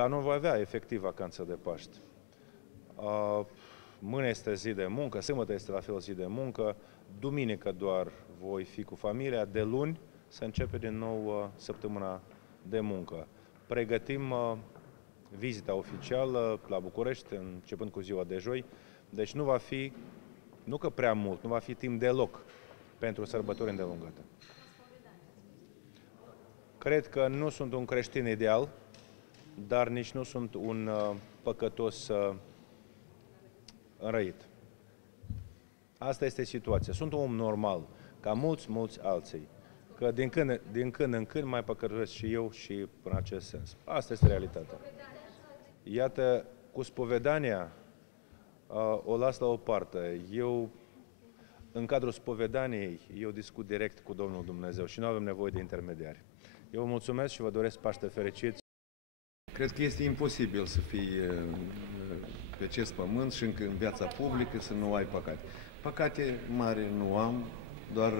dar nu voi avea efectiv vacanță de Paște. Mâine este zi de muncă, sâmbătă este la fel zi de muncă, duminică doar voi fi cu familia, de luni se începe din nou săptămâna de muncă. Pregătim vizita oficială la București, începând cu ziua de joi, deci nu va fi, nu că prea mult, nu va fi timp deloc pentru sărbători îndelungate. Cred că nu sunt un creștin ideal, dar nici nu sunt un păcătos înrăit. Asta este situația. Sunt un om normal, ca mulți alții, că din când în când mai păcătuiesc și eu și în acest sens. Asta este realitatea. Iată, cu spovedania o las la o parte. Eu, în cadrul spovedaniei, eu discut direct cu Domnul Dumnezeu și nu avem nevoie de intermediari. Eu vă mulțumesc și vă doresc Paște fericit. Cred că este imposibil să fii pe acest pământ și încă în viața publică să nu ai păcate. Păcate mari nu am, doar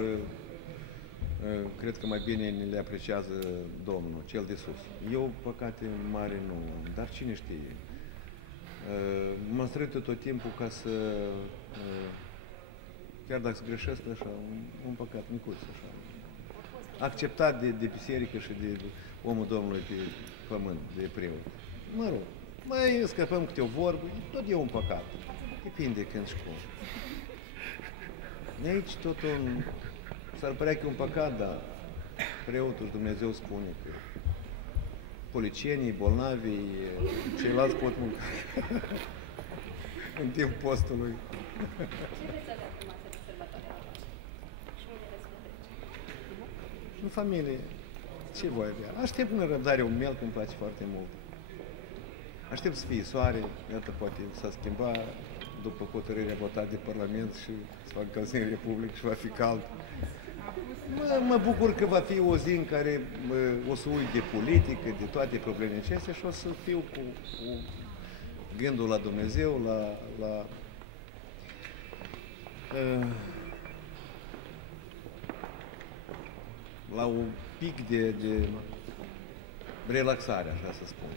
cred că mai bine ne le apreciază Domnul, Cel de sus. Eu păcate mari nu am, dar cine știe? Mă străduie tot timpul ca să, chiar dacă greșesc așa, un păcat micuț așa, acceptat de biserică și de omul Domnului pe pământ, de preot. Mă rog, mai scăpăm câte o vorbă, tot e un păcat. Depinde când și cum. De aici totul s-ar părea că e un păcat, dar preotul Dumnezeu spune că policienii, bolnavii, ceilalți pot mânca în timp postului. În familie, ce voi avea? Aștept în răbdare un miel, că îmi place foarte mult. Aștept să fie soare, iată, poate s-a schimbat după hotărârea votată de Parlament și să fac încălzire în Republică și va fi cald. Mă bucur că va fi o zi în care o să uit de politică, de toate problemele acestea și o să fiu cu gândul la Dumnezeu, la un pic de relaxare, așa să spun.